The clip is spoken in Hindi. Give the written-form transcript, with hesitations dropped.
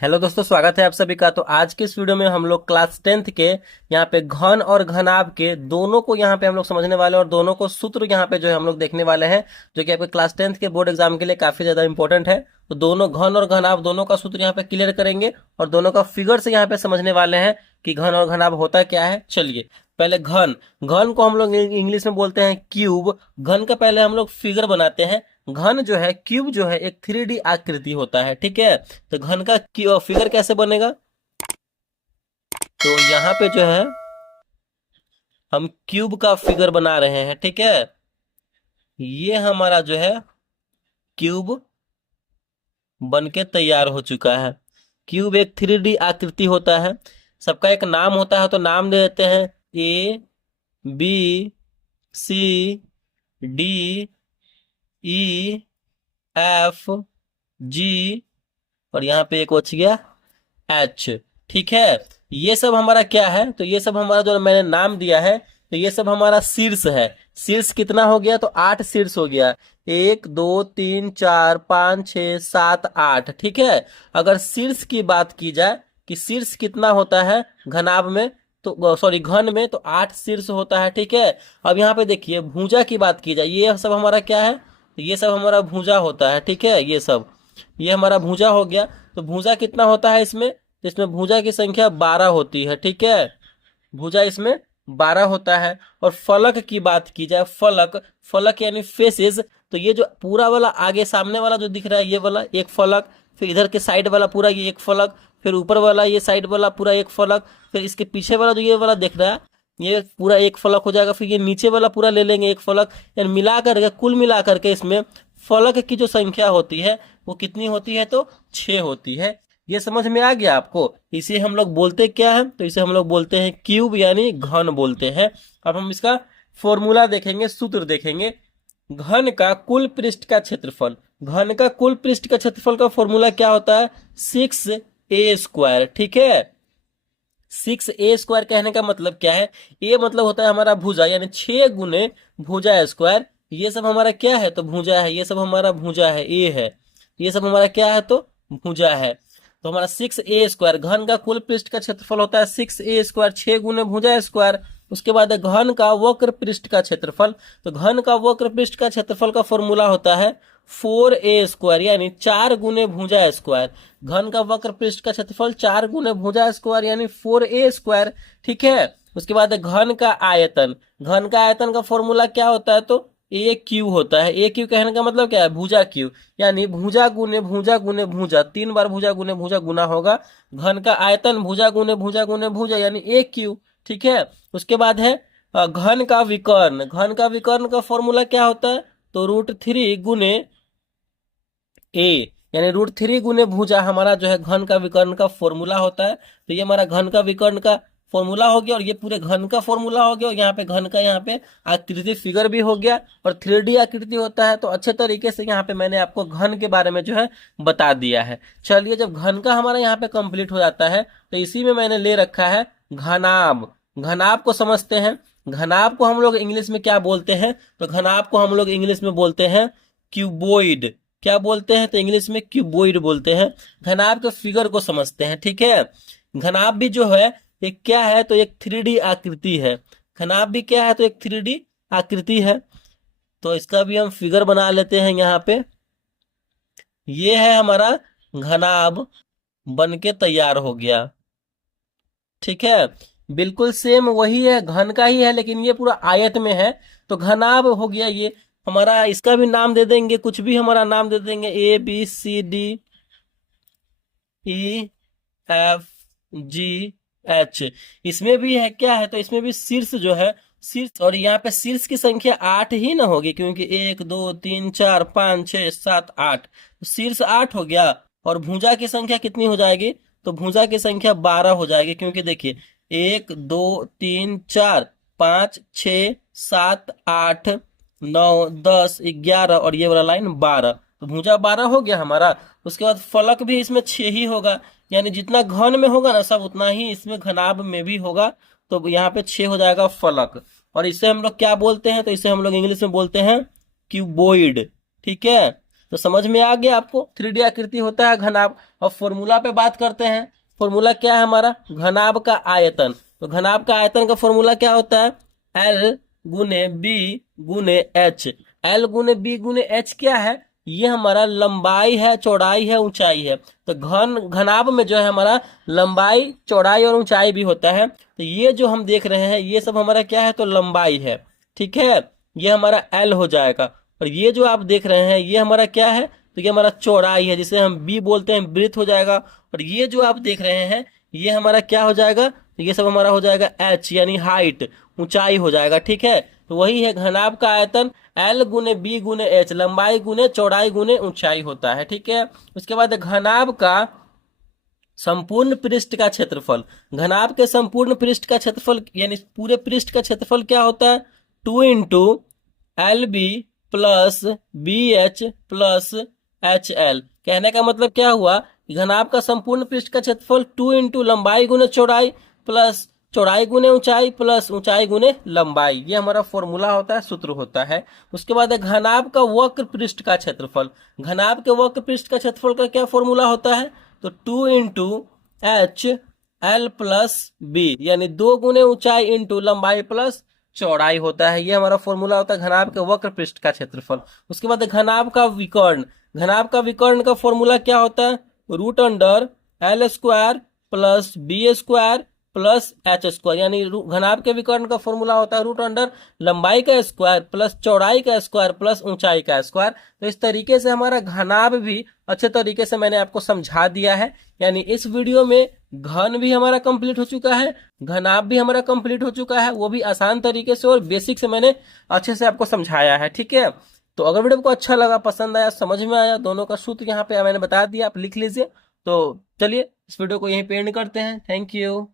हेलो दोस्तों, स्वागत है आप सभी का। तो आज के इस वीडियो में हम लोग क्लास 10th के यहाँ पे घन और घनाभ के दोनों को यहाँ पे हम लोग समझने वाले हैं और दोनों को सूत्र यहाँ पे जो है हम लोग देखने वाले हैं, जो कि आपके क्लास 10th के बोर्ड एग्जाम के लिए काफी ज्यादा इंपॉर्टेंट है। तो दोनों घन और घनाभ दोनों का सूत्र यहाँ पे क्लियर करेंगे और दोनों का फिगर से यहाँ पे समझने वाले हैं कि घन और घनाभ होता क्या है। चलिए पहले घन। घन को हम लोग इंग्लिश में बोलते हैं क्यूब। घन का पहले हम लोग फिगर बनाते हैं। घन जो है, क्यूब जो है, एक 3D आकृति होता है, ठीक है। तो घन का फिगर कैसे बनेगा? तो यहाँ पे जो है हम क्यूब का फिगर बना रहे हैं, ठीक है। ये हमारा जो है क्यूब बन के तैयार हो चुका है। क्यूब एक 3D आकृति होता है। सबका एक नाम होता है, तो नाम दे देते हैं ए, बी, सी, डी, ई, एफ, जी, और यहाँ पे एक बच गया एच, ठीक है। ये सब हमारा क्या है? तो ये सब हमारा जो मैंने नाम दिया है, तो ये सब हमारा शीर्ष है। शीर्ष कितना हो गया? तो 8 शीर्ष हो गया। 1 2 3 4 5 6 7 8, ठीक है। अगर शीर्ष की बात की जाए कि शीर्ष कितना होता है घनाभ में, तो सॉरी घन में, तो 8 शीर्ष होता है, ठीक है। अब यहाँ पे देखिए भुजा की बात की जाए, ये सब हमारा क्या है? तो ये सब हमारा भुजा होता है, ठीक है। ये हमारा भुजा हो गया। तो भुजा कितना होता है इसमें? तो इसमें भुजा की संख्या 12 होती है, ठीक है। भुजा इसमें 12 होता है। और फलक की बात की जाए, फलक, फलक यानी फेसेस, तो ये जो पूरा वाला आगे सामने वाला जो दिख रहा है, ये वाला एक फलक, फिर इधर के साइड वाला पूरा ये एक फलक, फिर ऊपर वाला ये साइड वाला पूरा एक फलक, फिर इसके पीछे वाला जो ये वाला दिख रहा है, ये पूरा एक फलक हो जाएगा। फिर ये नीचे वाला पूरा ले लेंगे एक फलक। यानी मिला करके, कुल मिला करके इसमें फलक की जो संख्या होती है वो कितनी होती है? तो 6 होती है। ये समझ में आ गया आपको? इसे हम लोग बोलते क्या है? तो इसे हम लोग बोलते हैं क्यूब, यानी घन बोलते हैं। अब हम इसका फॉर्मूला देखेंगे, सूत्र देखेंगे। घन का कुल पृष्ठ का क्षेत्रफल, घन का कुल पृष्ठ का क्षेत्रफल का फॉर्मूला क्या होता है? 6a², ठीक है। 6a² कहने का मतलब क्या है? ए मतलब होता है हमारा भुजा, यानी 6 गुने भुजा स्क्वायर। ये सब हमारा क्या है? तो भुजा है। ये सब हमारा भुजा है, ए है। ये सब हमारा क्या है? तो भुजा है। तो हमारा 6a², घन का कुल पृष्ठ का क्षेत्रफल होता है 6a², 6 गुने भुजा स्क्वायर। उसके बाद घन का वक्र पृष्ठ का क्षेत्रफल। तो घन का वक्र पृष्ठ का क्षेत्रफल का फॉर्मूला होता है 4a², यानी 4 गुने भुजा स्क्वायर। घन का वक्र पृष्ठ का क्षेत्रफल 4 गुने भुजा स्क्वायर, यानी 4a², ठीक है। उसके बाद घन का आयतन, घन का आयतन का फॉर्मूला क्या होता है? तो ए क्यू होता है। ए क्यू कहने का मतलब क्या है? भुजा क्यू, यानी भुजा गुने भुजा गुने भुजा, 3 बार भुजा गुने भुजा गुना होगा। घन का आयतन भुजा गुने भुजा गुने भुजा, यानी ए क्यू, ठीक है। उसके बाद है घन का विकर्ण। घन का विकर्ण का फॉर्मूला क्या होता है? तो √3 गुने ए, यानी √3 गुने भुजा हमारा जो है घन का विकर्ण का फॉर्मूला होता है। तो ये हमारा घन का विकर्ण का फॉर्मूला हो गया, और ये पूरे घन का फॉर्मूला हो गया। और यहाँ पे घन का, यहाँ पे आकृति फिगर भी हो गया, और 3D आकृति होता है। तो अच्छे तरीके से यहाँ पे मैंने आपको घन के बारे में जो है बता दिया है। चलिए, जब घन का हमारा यहाँ पे कंप्लीट हो जाता है, तो इसी में मैंने ले रखा है घनाभ। घनाभ को समझते हैं। घनाभ को हम लोग इंग्लिश में क्या बोलते हैं? तो घनाभ को हम लोग इंग्लिश में बोलते हैं क्यूबोइड। क्या बोलते हैं? तो इंग्लिश में क्यूबोइड बोलते हैं। घनाभ के फिगर को समझते हैं, ठीक है। घनाभ भी जो है एक क्या है? तो एक 3D आकृति है। घनाभ भी क्या है? तो एक 3D आकृति है। तो इसका भी हम फिगर बना लेते हैं यहाँ पे। ये है हमारा घनाभ, बन के तैयार हो गया, ठीक है। बिल्कुल सेम वही है, घन का ही है, लेकिन ये पूरा आयत में है। तो घनाभ हो गया ये हमारा। इसका भी नाम दे देंगे, कुछ भी हमारा नाम दे देंगे, ABCDEFGH। इसमें भी है क्या है? तो इसमें भी शीर्ष जो है, शीर्ष, और यहाँ पे शीर्ष की संख्या 8 ही ना होगी, क्योंकि 1 2 3 4 5 6 7 8, शीर्ष 8 हो गया। और भुजा की संख्या कितनी हो जाएगी? तो भुजा की संख्या 12 हो जाएगी, क्योंकि देखिए 1 2 3 4 5 6 7 8 9 10 11, और ये वाला लाइन 12। तो भुजा 12 हो गया हमारा। उसके बाद फलक भी इसमें 6 ही होगा, यानी जितना घन में होगा ना सब, उतना ही इसमें घनाभ में भी होगा। तो यहाँ पे 6 हो जाएगा फलक। और इसे हम लोग क्या बोलते हैं? तो इसे हम लोग इंग्लिश में बोलते हैं क्यूबोइड, ठीक है। तो समझ में आ गया आपको, 3D आकृति होता है घनाभ। अब फॉर्मूला पे बात करते हैं। फॉर्मूला क्या है हमारा, घनाभ का आयतन। तो घनाभ का आयतन का फॉर्मूला क्या होता है, L गुने बी गुने एच। एल गुने बी गुने एच क्या है, ये हमारा लंबाई है, चौड़ाई है, ऊंचाई है। तो घनाभ में जो है हमारा लंबाई, चौड़ाई और ऊंचाई भी होता है। तो ये जो हम देख रहे हैं ये सब हमारा क्या है, तो लंबाई है, ठीक है, ये हमारा एल हो जाएगा। और ये जो आप देख रहे हैं ये हमारा क्या है, तो ये हमारा चौड़ाई है, जिसे हम बी बोलते हैं, ब्रीथ हो जाएगा। और ये जो आप देख रहे हैं ये हमारा क्या हो जाएगा, तो ये सब हमारा हो जाएगा एच यानी हाइट, ऊंचाई हो जाएगा, ठीक है। तो वही है घनाभ का आयतन, एल गुने बी गुने एच, लंबाई गुने चौड़ाई गुने ऊंचाई होता है, ठीक है। उसके बाद घनाभ का संपूर्ण पृष्ठ का क्षेत्रफल। घनाभ के संपूर्ण पृष्ठ का क्षेत्रफल यानी पूरे पृष्ठ का क्षेत्रफल क्या होता है, 2 into L B plus B H plus H L. कहने का मतलब क्या हुआ, घनाभ का संपूर्ण पृष्ठ का क्षेत्रफल 2 इंटू लंबाई गुने चौड़ाई प्लस चौड़ाई गुने ऊंचाई प्लस ऊंचाई गुने लंबाई, ये हमारा फॉर्मूला होता है, सूत्र होता है। उसके बाद घनाभ का वक्र पृष्ठ का क्षेत्रफल। घनाभ के वक्र पृष्ठ का क्षेत्रफल का क्या फॉर्मूला होता है, तो 2 into H L plus B, यानी 2 गुने ऊंचाई इंटू लंबाई प्लस चौड़ाई होता है, ये हमारा फॉर्मूला होता है घनाभ के वक्र पृष्ठ का क्षेत्रफल। उसके बाद घनाभ का विकर्ण। घनाभ का विकर्ण का फॉर्मूला क्या होता है, root under L square plus B square plus H square, यानी घनाभ के विकर्ण का फॉर्मूला होता है रूट अंडर लंबाई का स्क्वायर प्लस चौड़ाई का स्क्वायर प्लस ऊंचाई का स्क्वायर। तो इस तरीके से हमारा घनाभ भी अच्छे तरीके से मैंने आपको समझा दिया है। यानी इस वीडियो में घन भी हमारा कंप्लीट हो चुका है, घनाभ भी हमारा कंप्लीट हो चुका है, वो भी आसान तरीके से और बेसिक से मैंने अच्छे से आपको समझाया है, ठीक है। तो अगर वीडियो को अच्छा लगा, पसंद आया, समझ में आया, दोनों का सूत्र यहाँ पे मैंने बता दिया, आप लिख लीजिए। तो चलिए इस वीडियो को यहीं पे एंड करते हैं। Thank you.